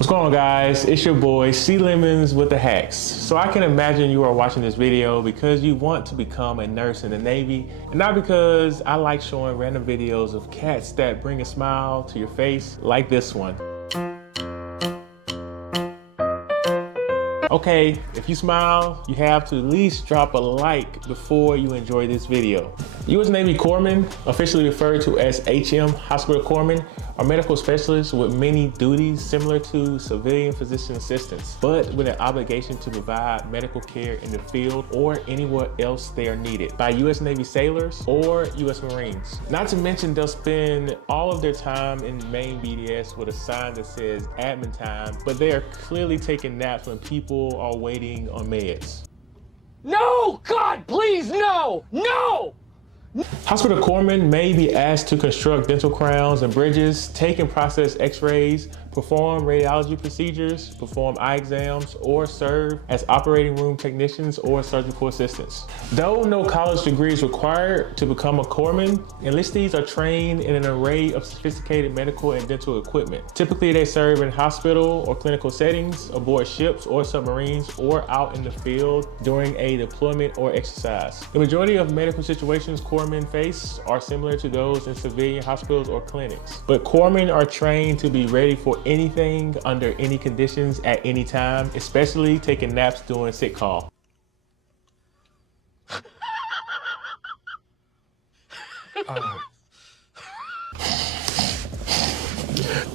What's going on, guys? It's your boy C Lemons with the hacks. So I can imagine you are watching this video because you want to become a nurse in the Navy, and not because I like showing random videos of cats that bring a smile to your face like this one. Okay, if you smile, you have to at least drop a like before you enjoy this video. U.S. Navy corpsmen, officially referred to as HM Hospital Corpsman, are medical specialists with many duties similar to civilian physician assistants, but with an obligation to provide medical care in the field or anywhere else they are needed by U.S. Navy sailors or U.S. Marines. Not to mention they'll spend all of their time in main BDS with a sign that says admin time, but they are clearly taking naps when people are waiting on meds. No! God, please, no! No! Hospital corpsmen may be asked to construct dental crowns and bridges, take and process x-rays, perform radiology procedures, perform eye exams, or serve as operating room technicians or surgical assistants. Though no college degree is required to become a corpsman, enlistees are trained in an array of sophisticated medical and dental equipment. Typically, they serve in hospital or clinical settings, aboard ships or submarines, or out in the field during a deployment or exercise. The majority of medical situations corpsmen face are similar to those in civilian hospitals or clinics, but corpsmen are trained to be ready for anything under any conditions at any time, especially taking naps during sick call.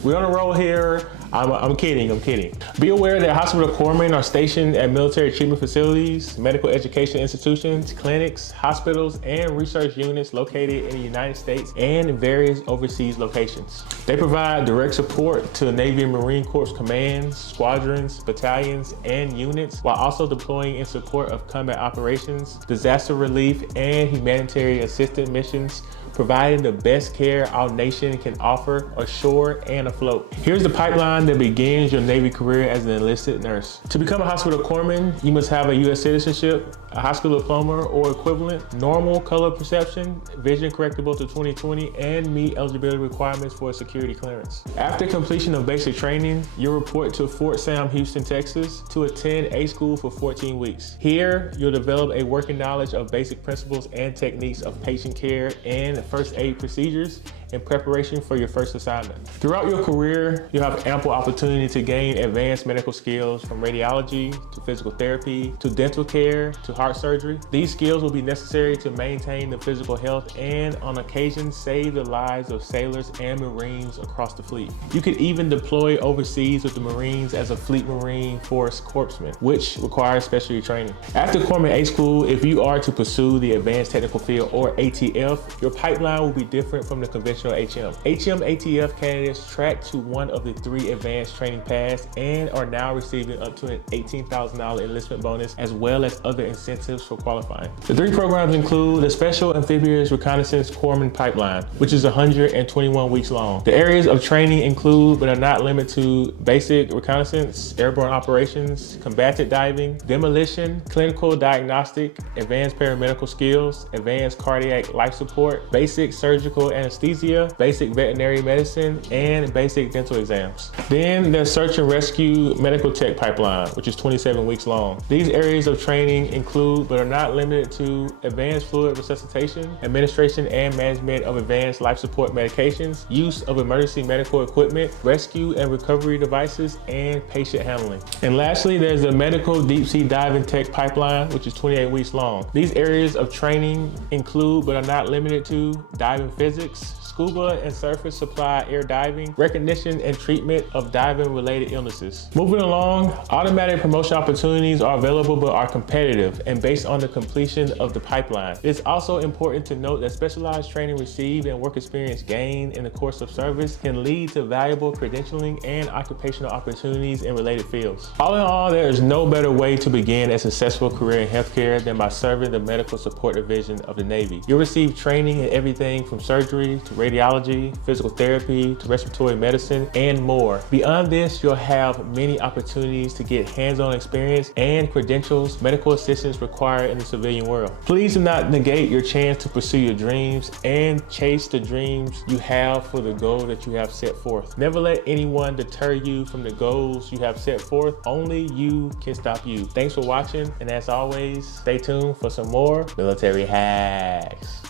We're on a roll here. I'm kidding. Be aware that hospital corpsmen are stationed at military treatment facilities, medical education institutions, clinics, hospitals, and research units located in the United States and various overseas locations. They provide direct support to Navy and Marine Corps commands, squadrons, battalions, and units, while also deploying in support of combat operations, disaster relief, and humanitarian assistance missions, providing the best care our nation can offer ashore and afloat. Here's the pipeline that begins your Navy career as an enlisted nurse. To become a hospital corpsman, you must have a U.S. citizenship, a hospital diploma or equivalent, normal color perception, vision correctable to 20/20, and meet eligibility requirements for a security clearance. After completion of basic training, you'll report to Fort Sam, Houston, Texas, to attend A school for 14 weeks. Here, you'll develop a working knowledge of basic principles and techniques of patient care and first aid procedures in preparation for your first assignment. Throughout your career, you'll have ample opportunity to gain advanced medical skills from radiology to physical therapy to dental care to heart surgery. These skills will be necessary to maintain the physical health and on occasion save the lives of sailors and Marines across the fleet. You could even deploy overseas with the Marines as a Fleet Marine Force Corpsman, which requires specialty training. After Corpsman A School, if you are to pursue the Advanced Technical Field or ATF, your pipeline will be different from the conventional HM. HM ATF candidates track to one of the 3 advanced training paths and are now receiving up to an $18,000 enlistment bonus as well as other incentives for qualifying. The 3 programs include the Special Amphibious Reconnaissance Corpsman Pipeline, which is 121 weeks long. The areas of training include, but are not limited to, basic reconnaissance, airborne operations, combatant diving, demolition, clinical diagnostic, advanced paramedical skills, advanced cardiac life support, basic surgical anesthesia, basic veterinary medicine, and basic dental exams. Then there's Search and Rescue Medical Tech Pipeline, which is 27 weeks long. These areas of training include, but are not limited to, advanced fluid resuscitation, administration and management of advanced life support medications, use of emergency medical equipment, rescue and recovery devices, and patient handling. And lastly, there's the Medical Deep Sea Diving Tech Pipeline, which is 28 weeks long. These areas of training include, but are not limited to, diving physics, scuba and surface supply air diving, recognition and treatment of diving related illnesses. Moving along, automatic promotion opportunities are available but are competitive and based on the completion of the pipeline. It's also important to note that specialized training received and work experience gained in the course of service can lead to valuable credentialing and occupational opportunities in related fields. All in all, there is no better way to begin a successful career in healthcare than by serving the medical support division of the Navy. You'll receive training in everything from surgery to radiology, physical therapy, to respiratory medicine, and more. Beyond this, you'll have many opportunities to get hands-on experience and credentials, medical assistance qualifications required in the civilian world. Please do not negate your chance to pursue your dreams and chase the dreams you have for the goal that you have set forth. Never let anyone deter you from the goals you have set forth. Only you can stop you. Thanks for watching, and as always, stay tuned for some more military hacks.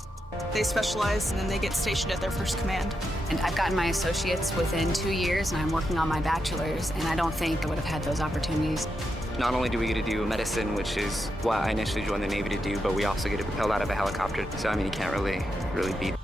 They specialize and then they get stationed at their first command. And I've gotten my associates within 2 years, and I'm working on my bachelor's, and I don't think I would have had those opportunities. Not only do we get to do medicine, which is what I initially joined the Navy to do, but we also get to propel out of a helicopter. So I mean, you can't really beat